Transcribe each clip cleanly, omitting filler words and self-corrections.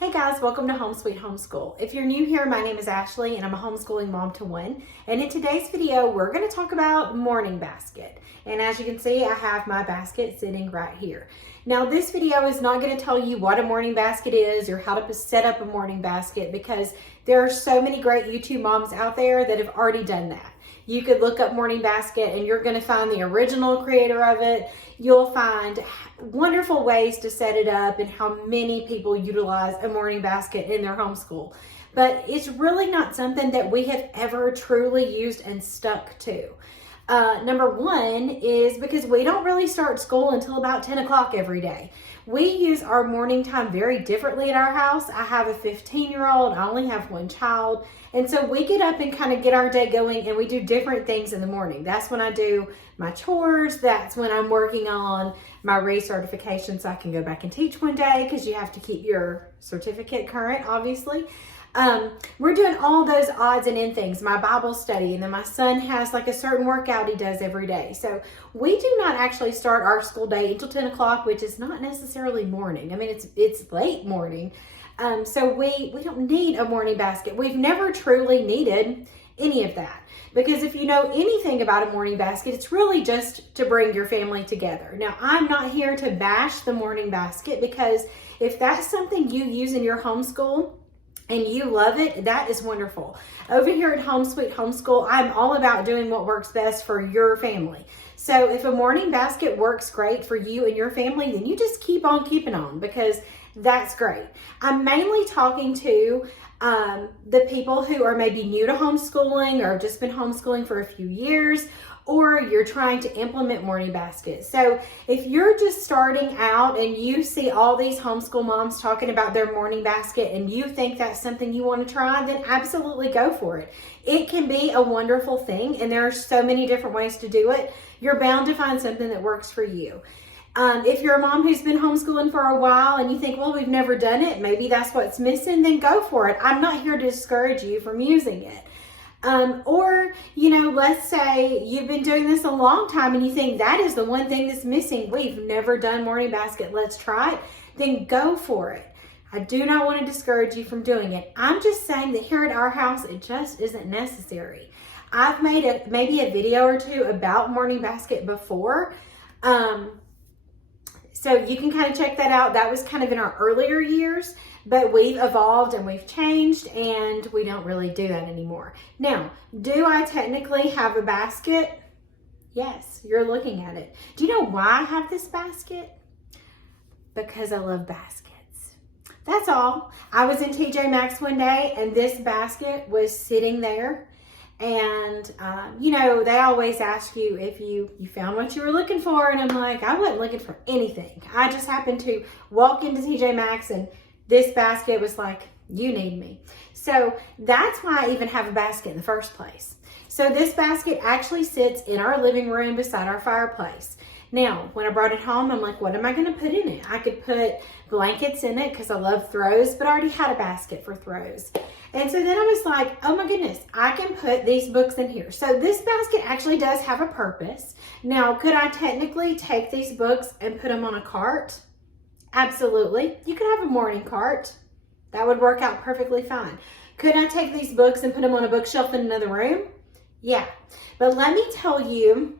Hey guys, welcome to Home Sweet Homeschool. If you're new here, my name is Ashley and I'm a homeschooling mom to one. And in today's video, we're going to talk about morning basket. And as you can see, I have my basket sitting right here. Now this video is not going to tell you what a morning basket is or how to set up a morning basket because there are so many great YouTube moms out there that have already done that. You could look up morning basket and you're going to find the original creator of it. You'll find wonderful ways to set it up and how many people utilize a morning basket in their homeschool. But it's really not something that we have ever truly used and stuck to. Number one is because we don't really start school until about 10 o'clock every day. We use our morning time very differently at our house. I have a 15-year-old, I only have one child. And so we get up and kind of get our day going and we do different things in the morning. That's when I do my chores. That's when I'm working on my recertification so I can go back and teach one day because you have to keep your certificate current, obviously. We're doing all those odds and end things, my Bible study, and then my son has like a certain workout he does every day. So we do not actually start our school day until 10 o'clock, which is not necessarily morning. I mean, it's late morning. So we don't need a morning basket. We've never truly needed any of that because if you know anything about a morning basket, it's really just to bring your family together. Now, I'm not here to bash the morning basket because if that's something you use in your homeschool, and you love it, that is wonderful. Over here at Home Sweet Homeschool, I'm all about doing what works best for your family. So if a morning basket works great for you and your family, then you just keep on keeping on because that's great. I'm mainly talking to the people who are maybe new to homeschooling or have just been homeschooling for a few years, or you're trying to implement morning baskets. So if you're just starting out and you see all these homeschool moms talking about their morning basket and you think that's something you want to try, then absolutely go for it. It can be a wonderful thing and there are so many different ways to do it. You're bound to find something that works for you. If you're a mom who's been homeschooling for a while and you think, well, we've never done it, maybe that's what's missing, then go for it. I'm not here to discourage you from using it. Or, let's say you've been doing this a long time and you think that is the one thing that's missing. We've never done morning basket. Let's try it. Then go for it. I do not want to discourage you from doing it. I'm just saying that here at our house, it just isn't necessary. I've made maybe a video or two about morning basket before. So you can kind of check that out. That was kind of in our earlier years, but we've evolved and we've changed and we don't really do that anymore. Now, do I technically have a basket? Yes, you're looking at it. Do you know why I have this basket? Because I love baskets. That's all. I was in TJ Maxx one day and this basket was sitting there. And, they always ask you if you found what you were looking for. And I'm like, I wasn't looking for anything. I just happened to walk into TJ Maxx and this basket was like, you need me. So that's why I even have a basket in the first place. So this basket actually sits in our living room beside our fireplace. Now, when I brought it home, I'm like, what am I going to put in it? I could put blankets in it because I love throws, but I already had a basket for throws. And so then I was like, oh my goodness, I can put these books in here. So this basket actually does have a purpose. Now, could I technically take these books and put them on a cart? Absolutely. You could have a morning cart. That would work out perfectly fine. Could I take these books and put them on a bookshelf in another room? Yeah. But let me tell you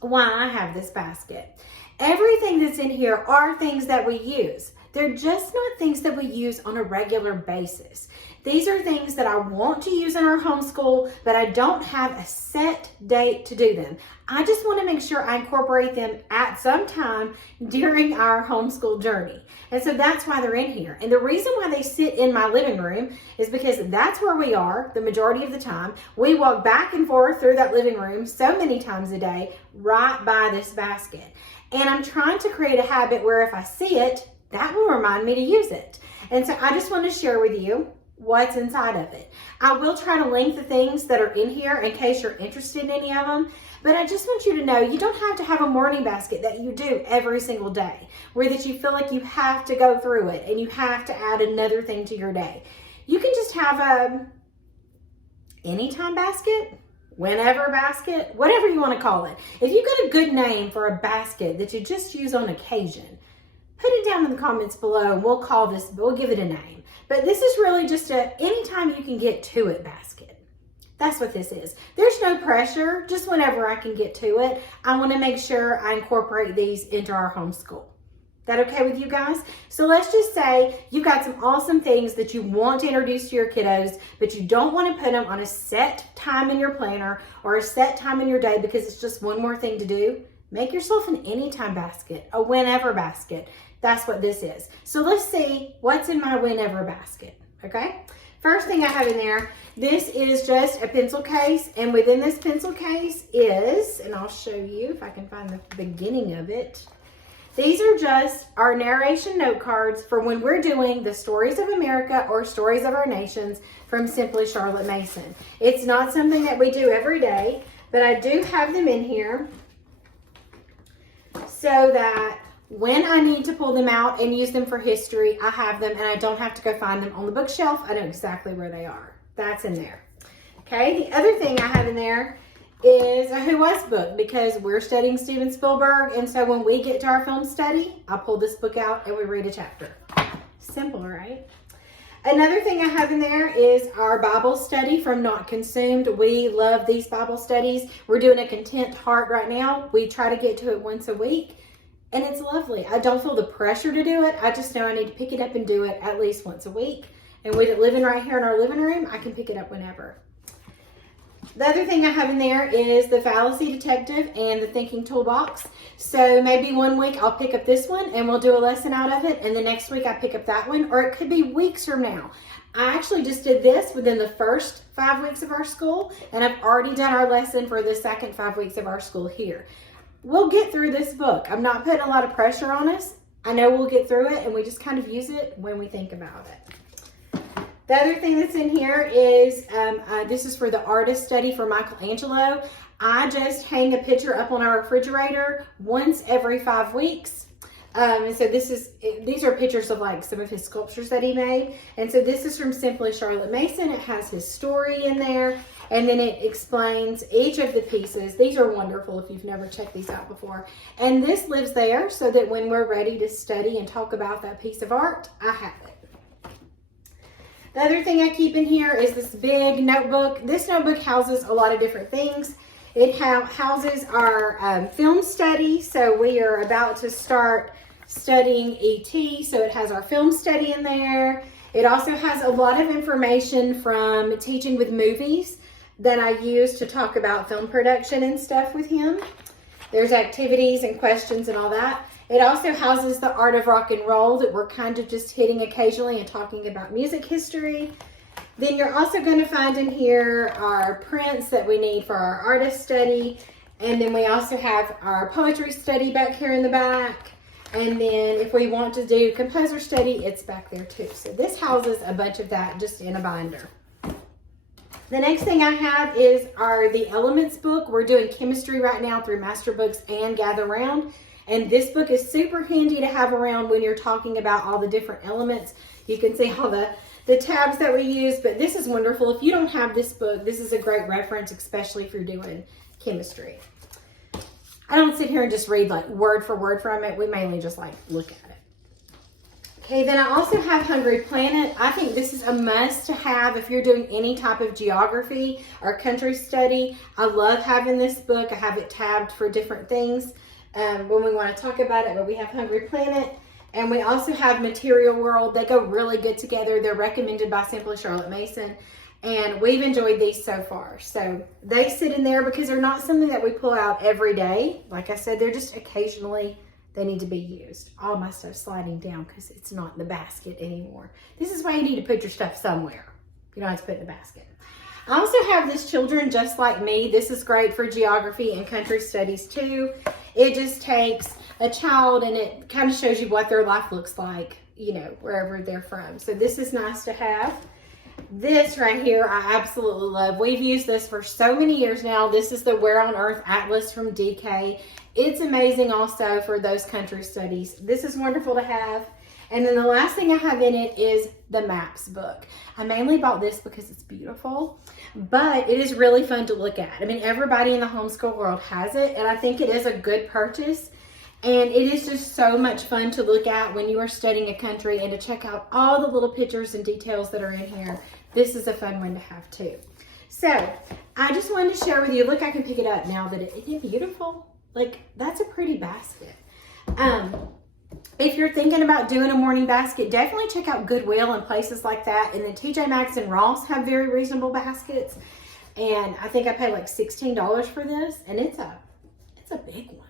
why I have this basket. Everything that's in here are things that we use. They're just not things that we use on a regular basis. These are things that I want to use in our homeschool, but I don't have a set date to do them. I just want to make sure I incorporate them at some time during our homeschool journey. And so that's why they're in here. And the reason why they sit in my living room is because that's where we are the majority of the time. We walk back and forth through that living room so many times a day right by this basket. And I'm trying to create a habit where if I see it, that will remind me to use it. And so I just want to share with you what's inside of it. I will try to link the things that are in here in case you're interested in any of them, but I just want you to know you don't have to have a morning basket that you do every single day, where that you feel like you have to go through it and you have to add another thing to your day. You can just have a anytime basket, whenever basket, whatever you want to call it. If you've got a good name for a basket that you just use on occasion, put it down in the comments below and we'll give it a name. But this is really just a anytime you can get to it basket. That's what this is. There's no pressure, just whenever I can get to it. I want to make sure I incorporate these into our homeschool. That okay with you guys? So let's just say you've got some awesome things that you want to introduce to your kiddos, but you don't want to put them on a set time in your planner or a set time in your day because it's just one more thing to do. Make yourself an anytime basket, a whenever basket. That's what this is. So let's see what's in my whenever basket, okay? First thing I have in there, this is just a pencil case, and within this pencil case is, and I'll show you if I can find the beginning of it. These are just our narration note cards for when we're doing the stories of America or stories of our nations from Simply Charlotte Mason. It's not something that we do every day, but I do have them in here so that when I need to pull them out and use them for history, I have them and I don't have to go find them on the bookshelf. I know exactly where they are. That's in there. Okay, the other thing I have in there is a Who Was book because we're studying Steven Spielberg, and so when we get to our film study, I pull this book out and we read a chapter. Simple, right? Another thing I have in there is our Bible study from Not Consumed. We love these Bible studies. We're doing a Content Heart right now. We try to get to it once a week, and it's lovely. I don't feel the pressure to do it. I just know I need to pick it up and do it at least once a week. And with it living right here in our living room, I can pick it up whenever. The other thing I have in there is the Fallacy Detective and the Thinking Toolbox. So maybe one week I'll pick up this one and we'll do a lesson out of it, and the next week I pick up that one, or it could be weeks from now. I actually just did this within the first 5 weeks of our school, and I've already done our lesson for the second 5 weeks of our school here. We'll get through this book. I'm not putting a lot of pressure on us. I know we'll get through it, and we just kind of use it when we think about it. The other thing that's in here is, this is for the artist study for Michelangelo. I just hang a picture up on our refrigerator once every 5 weeks. And so these are pictures of like some of his sculptures that he made. And so this is from Simply Charlotte Mason. It has his story in there. And then it explains each of the pieces. These are wonderful if you've never checked these out before. And this lives there so that when we're ready to study and talk about that piece of art, I have it. The other thing I keep in here is this big notebook. This notebook houses a lot of different things. It houses our film study. So we are about to start studying ET. So it has our film study in there. It also has a lot of information from teaching with movies that I use to talk about film production and stuff with him. There's activities and questions and all that. It also houses the art of rock and roll that we're kind of just hitting occasionally and talking about music history. Then you're also going to find in here our prints that we need for our artist study. And then we also have our poetry study back here in the back. And then if we want to do composer study, it's back there too. So this houses a bunch of that just in a binder. The next thing I have is the Elements book. We're doing chemistry right now through Master Books and Gather Round. And this book is super handy to have around when you're talking about all the different elements. You can see all the tabs that we use, but this is wonderful. If you don't have this book, this is a great reference, especially if you're doing chemistry. I don't sit here and just read like word for word from it. We mainly just like look at it. Okay, then I also have Hungry Planet. I think this is a must to have if you're doing any type of geography or country study. I love having this book. I have it tabbed for different things when we want to talk about it, but we have Hungry Planet. And we also have Material World. They go really good together. They're recommended by Simply Charlotte Mason. And we've enjoyed these so far. So they sit in there because they're not something that we pull out every day. Like I said, they're just occasionally, they need to be used. All my stuff's sliding down because it's not in the basket anymore. This is why you need to put your stuff somewhere. You don't have to put it in the basket. I also have this Children Just Like Me. This is great for geography and country studies too. It just takes a child and it kind of shows you what their life looks like, you know, wherever they're from. So this is nice to have. This right here, I absolutely love. We've used this for so many years now. This is the Where on Earth Atlas from DK. It's amazing also for those country studies. This is wonderful to have. And then the last thing I have in it is the Maps book. I mainly bought this because it's beautiful, but it is really fun to look at. I mean, everybody in the homeschool world has it, and I think it is a good purchase. And it is just so much fun to look at when you are studying a country and to check out all the little pictures and details that are in here. This is a fun one to have too. So I just wanted to share with you, look, I can pick it up now, but isn't it beautiful? Like, that's a pretty basket. If you're thinking about doing a morning basket, definitely check out Goodwill and places like that. And then TJ Maxx and Ross have very reasonable baskets. And I think I paid like $16 for this, and it's a big one.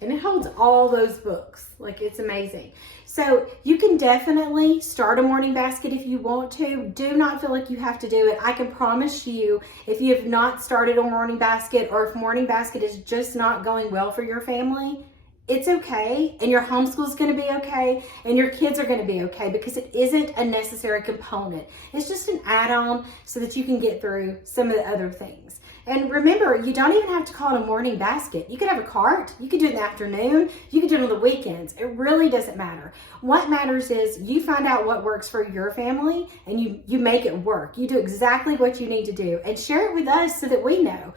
And it holds all those books. Like, it's amazing. So you can definitely start a morning basket if you want to. Do not feel like you have to do it. I can promise you, if you have not started a morning basket, or if morning basket is just not going well for your family, it's okay, and your homeschool is going to be okay, and your kids are going to be okay, because it isn't a necessary component. It's just an add-on so that you can get through some of the other things. And remember, you don't even have to call it a morning basket. You could have a cart. You could do it in the afternoon. You could do it on the weekends. It really doesn't matter. What matters is you find out what works for your family, and you make it work. You do exactly what you need to do, and share it with us so that we know.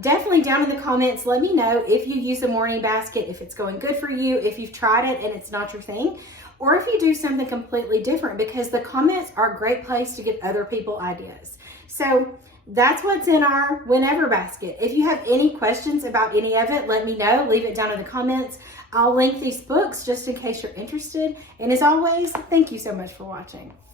Definitely down in the comments, let me know if you use a morning basket, if it's going good for you, if you've tried it and it's not your thing, or if you do something completely different, because the comments are a great place to give other people ideas. So that's what's in our whenever basket. If you have any questions about any of it, let me know. Leave it down in the comments. I'll link these books just in case you're interested. And as always, thank you so much for watching.